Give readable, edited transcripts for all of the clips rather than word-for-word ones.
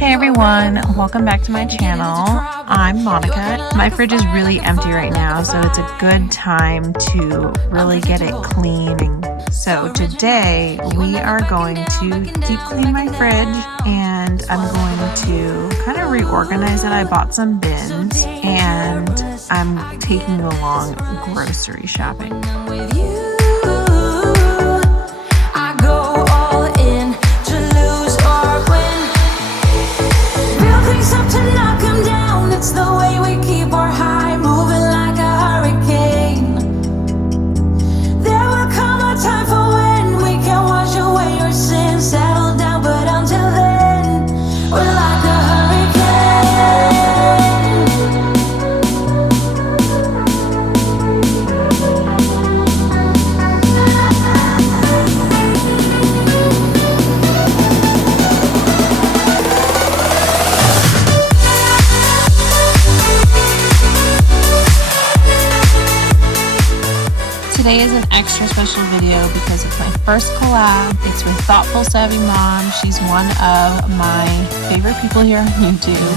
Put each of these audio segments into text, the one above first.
Hey everyone, welcome back to my channel. I'm Monica. My fridge is really empty right now, so it's a good time to really get it clean. So today we are going to deep clean my fridge, and I'm going to kind of reorganize it. I bought some bins and I'm taking along grocery shopping. It's the way we keep our high, moving like a hurricane. There will come a time for when we can wash away your sins, settle down, but until then, we're like a Today is an extra special video because it's my first collab. It's with Thoughtful Savvy Mom. She's one of my favorite people here on YouTube.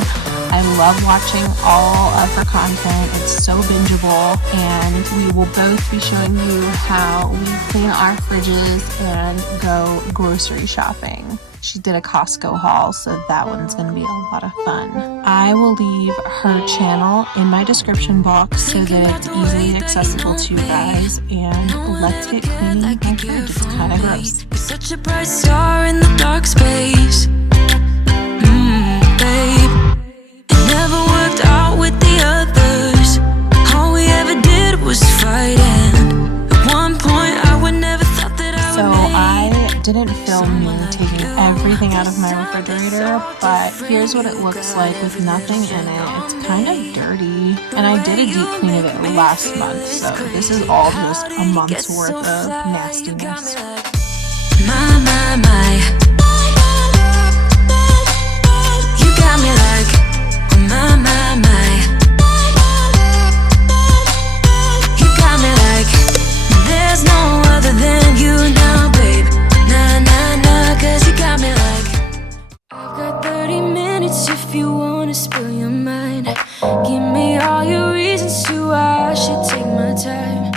I love watching all of her content. It's so bingeable, and we will both be showing you how we clean our fridges and go grocery shopping. She did a Costco haul, so that one's going to be a lot of fun. I will leave her channel in my description box so that it's easily accessible to you guys. And let's get cleaning my fridge. It's kind of gross. You're such a bright star in the dark space, babe. It never worked out with the others. All we ever did was fight, and at one point I would never thought that I didn't film me taking everything out of my refrigerator, but here's what it looks like with nothing in it. It's kind of dirty, and I did a deep clean of it last month, so this is all just a month's worth of nastiness. My, you got me like, oh my, you got me like, there's no other than you now, babe. Nah, cause you got me like, I've got 30 minutes if you wanna spill your mind. Give me all your reasons to why I should take my time.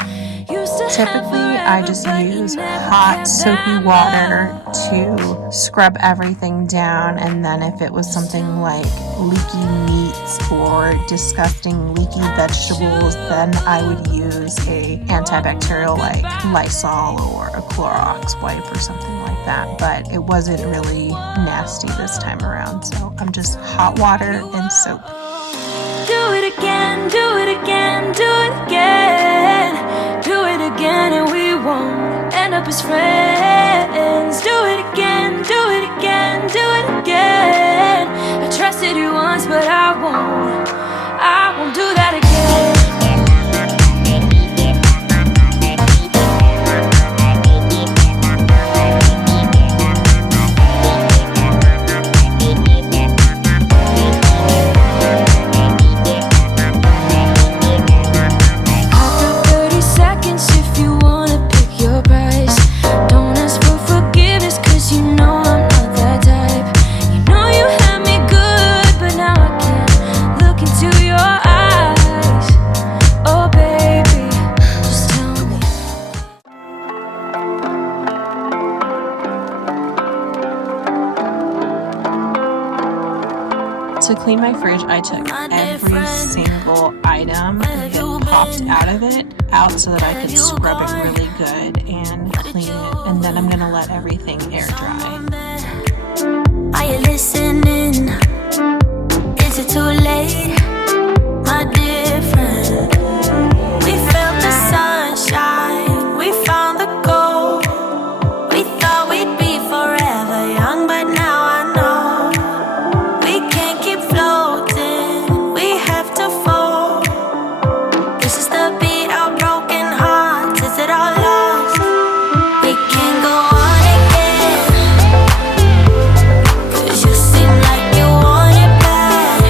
Typically, I just use hot, soapy water to scrub everything down, and then if it was something like leaky meats or disgusting leaky vegetables, then I would use a antibacterial like Lysol or a Clorox wipe or something like that, but it wasn't really nasty this time around, so I'm just hot water and soap. Do it again, do it again, do it again. Do it again and we won't end up as friends. Do it again, do it again, do it again. I trusted you once, but I won't do that again. To clean my fridge, I took every single item that popped out of it out so that I could scrub it really good and clean it, and then I'm gonna let everything air dry. Are you listening? Is it too late, my dear friend? We felt the sunshine, we found the gold. We thought we'd be forever young, but now I know we can't keep floating, we have to fall. This is the beat of broken hearts. Is it all lost? We can't go on again, 'cause you seem like you want it bad.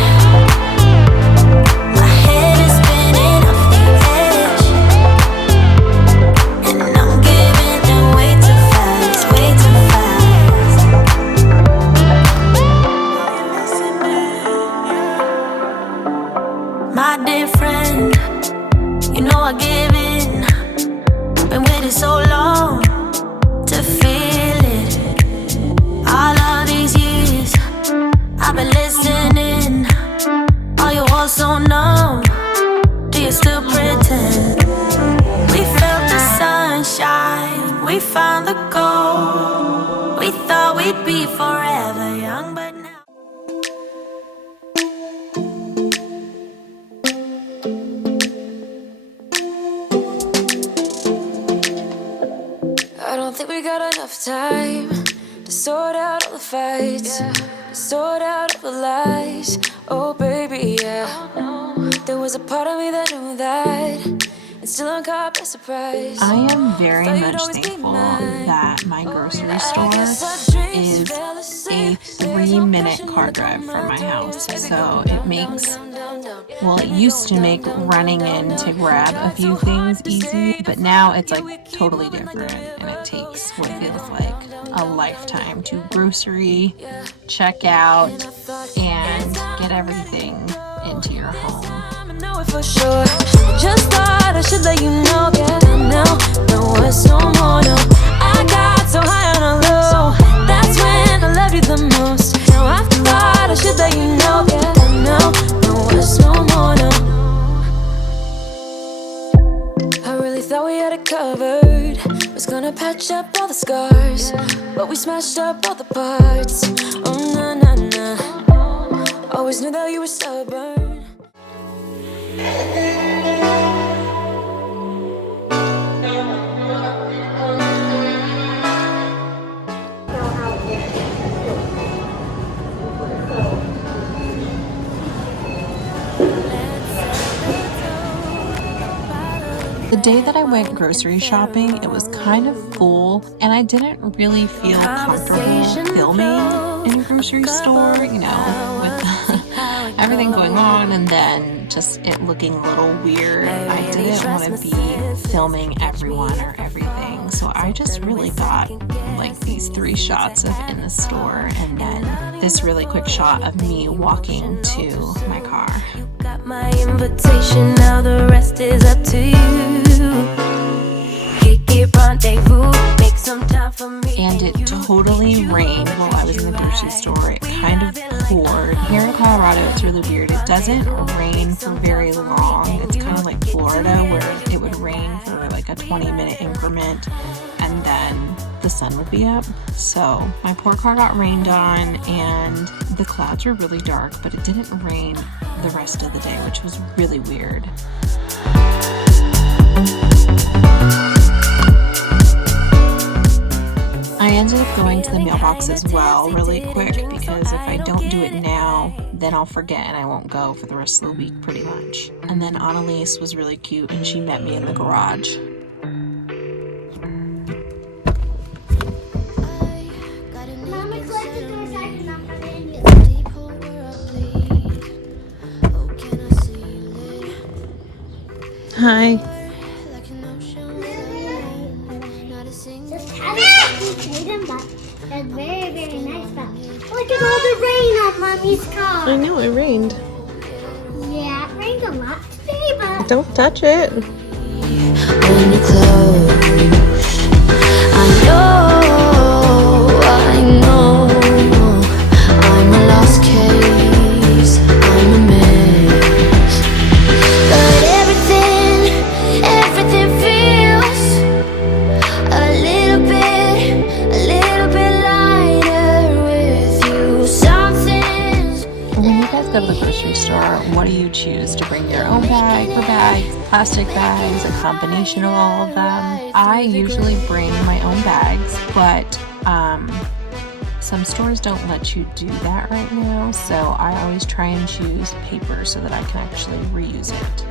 think we got enough time to sort out all the fights, to sort out all the lies. Oh baby, yeah. There was a part of me that knew that, and still I'm caught by surprise. I am very much thankful that my grocery store is a 3-minute car drive from my house. So it makes, well, it used to make running in to grab a few things easy, but now it's like totally different, and it takes what feels like a lifetime to grocery, check out, and get everything into your home. For sure. Just thought I should let you know, yeah. No words no more, no. I got so high on a low. That's when I loved you the most. Now I thought I should let you know, yeah. No words no more, no. I really thought we had it covered. Was gonna patch up all the scars, but we smashed up all the parts. Oh nah. Always knew that you were stubborn. The day that I went grocery shopping, it was kind of full, and I didn't really feel comfortable filming in a grocery store, you know, with everything going on and then just it looking a little weird. I didn't want to be filming everyone or everything, so I just really got like these 3 shots of in the store and then this really quick shot of me walking to my car. Got my invitation, now the rest is up to you. Rendezvous, make some time for me. And it totally rained while I was in the grocery store. It kind of poured. Here in Colorado, it's really weird. It doesn't rain for very long. It's kind of like Florida where it would rain for like a 20-minute increment and then the sun would be up. So my poor car got rained on and the clouds were really dark, but it didn't rain the rest of the day, which was really weird. I ended up going to the mailbox as well really quick because if I don't do it now, then I'll forget and I won't go for the rest of the week pretty much. And then Annalise was really cute and she met me in the garage. Hi. That's very, very nice. But look at all the rain on Mommy's car. I know, it rained. Yeah, it rained a lot today, but... Don't touch it. When you're close, I know, I'm a lost case, I'm a mess, but everything feels a little bit lighter with you. Something's When you guys go to the grocery store, what do you choose? To bring your own bag or bags, plastic bags, a combination of all of them? I usually bring my own bags, but some stores don't let you do that right now, so I always try and choose paper so that I can actually reuse it.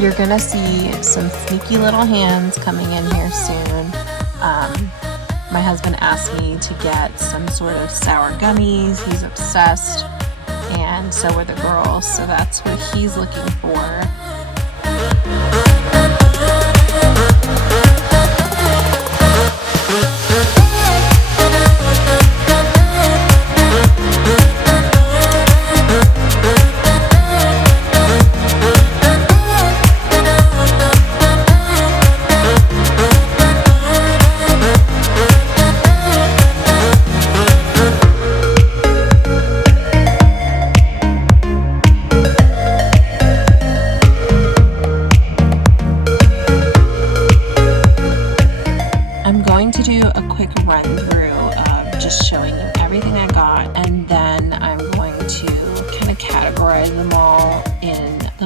You're gonna see some sneaky little hands coming in here soon. My husband asked me to get some sort of sour gummies. He's obsessed, and so are the girls, so that's what he's looking for.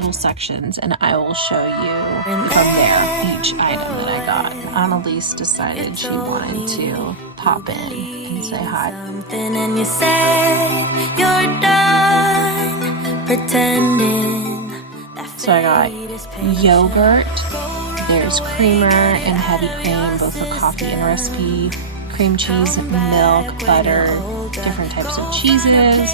little sections, and I will show you from there each item that I got. Annalise decided she wanted to pop in and say hi. And you said you're done pretending. So I got yogurt, there's creamer and heavy cream, both for coffee and recipe, cream cheese, milk, butter, different types of cheeses,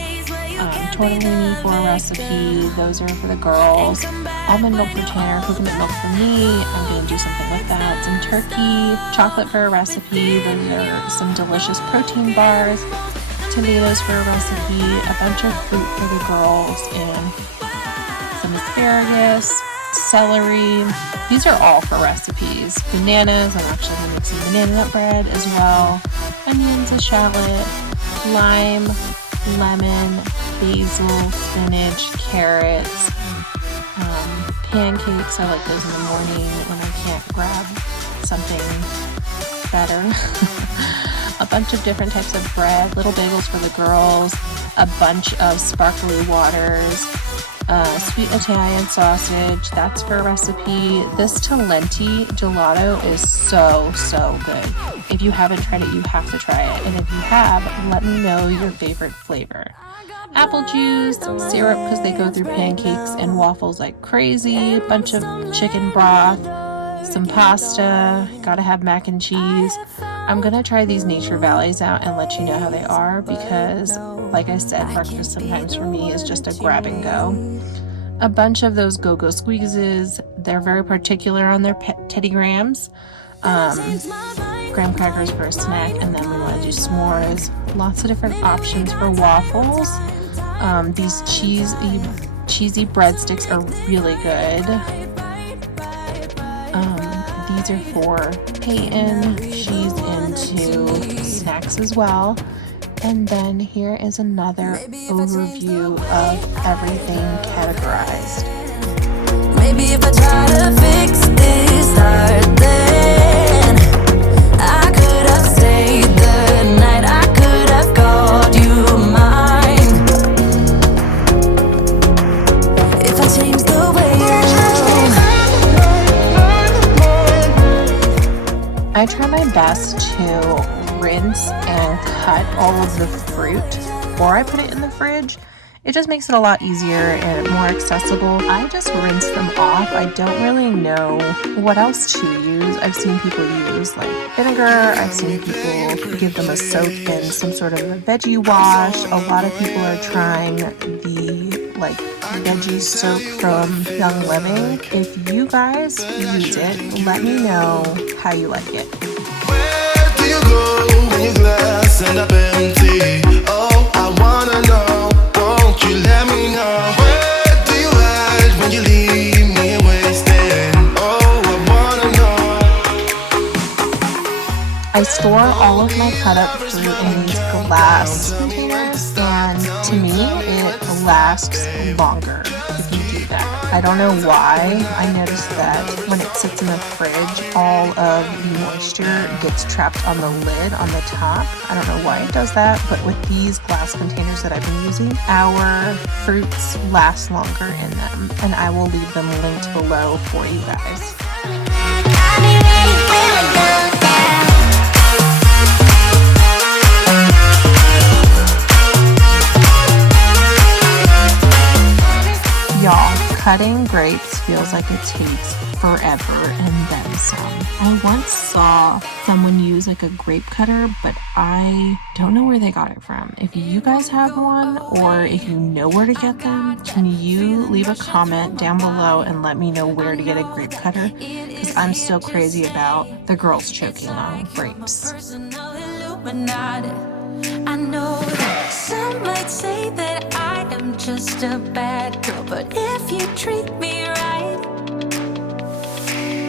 tortellini for a recipe, those are for the girls, almond milk for Tanner, coconut milk for me, I'm going to do something with that, some turkey, chocolate for a recipe, those are some delicious protein bars, tomatoes for a recipe, a bunch of fruit for the girls, and some asparagus, celery. These are all for recipes. Bananas, I'm actually going to make some banana nut bread as well. Onions, a shallot, lime, lemon, basil, spinach, carrots, pancakes. I like those in the morning when I can't grab something better. A bunch of different types of bread, little bagels for the girls, a bunch of sparkly waters, sweet Italian sausage, that's for a recipe. This Talenti gelato is so good. If you haven't tried it, you have to try it. And if you have, let me know your favorite flavor. Apple juice, syrup because they go through pancakes and waffles like crazy, a bunch of chicken broth, some pasta, gotta have mac and cheese. I'm gonna try these Nature Valleys out and let you know how they are because, like I said, breakfast sometimes for me is just a grab and go. A bunch of those Go-Go Squeezes, they're very particular on their Teddy Grahams. Graham crackers for a snack, and then we want to do s'mores. Lots of different options for waffles. These cheesy breadsticks are really good. These are for Peyton. She's into snacks as well. And then here is another overview of everything categorized. Maybe if I try to fix this heart, then I could have stayed the night. I could have called you mine. If I change the way I try my best to rinse and cut all of the fruit before I put it in the fridge. It just makes it a lot easier and more accessible. I just rinse them off. I don't really know what else to use. I've seen people use like vinegar. I've seen people give them a soak in some sort of a veggie wash. A lot of people are trying the like veggie soak from Young Living. If you guys use it, let me know how you like it. Where do you go when your glass ends up empty? Oh, I wanna know. Won't you let me know? Where do you hide when you leave me wasted? Oh, I wanna know. I store all of my cut up fruit in these glass containers, and to me it lasts longer if you do that. I don't know why. I noticed that when it sits in the fridge, all of the moisture gets trapped on the lid on the top. I don't know why it does that, but with these glass containers that I've been using, our fruits last longer in them, and I will leave them linked below for you guys. Y'all, cutting grapes feels like it takes forever and then some. I once saw someone use like a grape cutter, but I don't know where they got it from. If you guys have one or if you know where to get them, can you leave a comment down below and let me know where to get a grape cutter? Because I'm still crazy about the girls choking on grapes. I know that some might say that I am just a bad girl, but if you treat me right,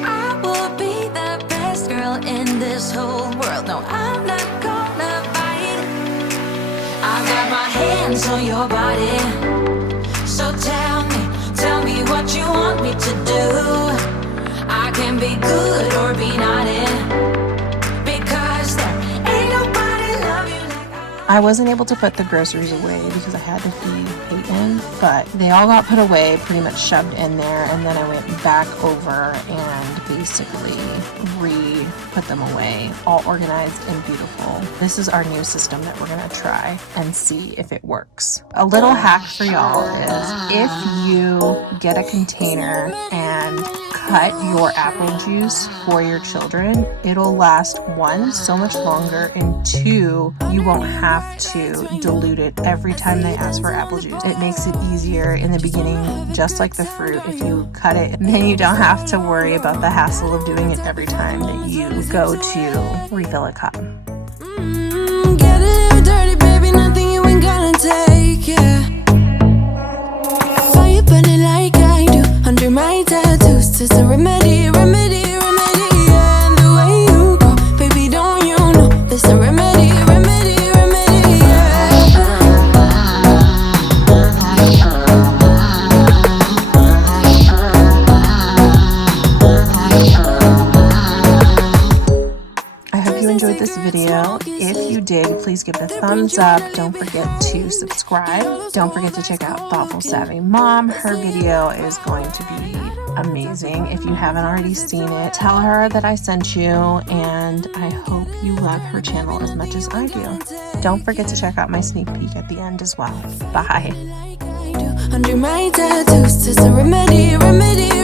I will be the best girl in this whole world. No, I'm not gonna bite. I've got my hands on your body, so tell me what you want me to do. I can be good or be naughty, because there ain't nobody love you like I wasn't able to put the groceries away because I had to feed Peyton, but they all got put away, pretty much shoved in there, and then I went back over and basically put them away, all organized and beautiful. This is our new system that we're gonna try and see if it works. A little hack for y'all is if you get a container and cut your apple juice for your children, it'll last 1, so much longer, and 2, you won't have to dilute it every time they ask for apple juice. It makes it easier in the beginning, just like the fruit. If you cut it, then you don't have to worry about the hassle of doing it every time that you go to refill a cup. Get a little dirty, baby, nothing you ain't gonna take, yeah. Fire burning like I do under my tattoos. It's a remedy, remedy, remedy, yeah. And the way you go, baby, don't you know? It's a remedy, remedy, remedy, yeah. I hope you enjoyed this video. If you did, please give it a thumbs up. Don't forget to subscribe. Don't forget to check out Thoughtful Savvy Mom. Her video is going to be amazing. If you haven't already seen it, tell her that I sent you, and I hope you love her channel as much as I do. Don't forget to check out my sneak peek at the end as well. Bye. Under my tattoos, it's a remedy, remedy.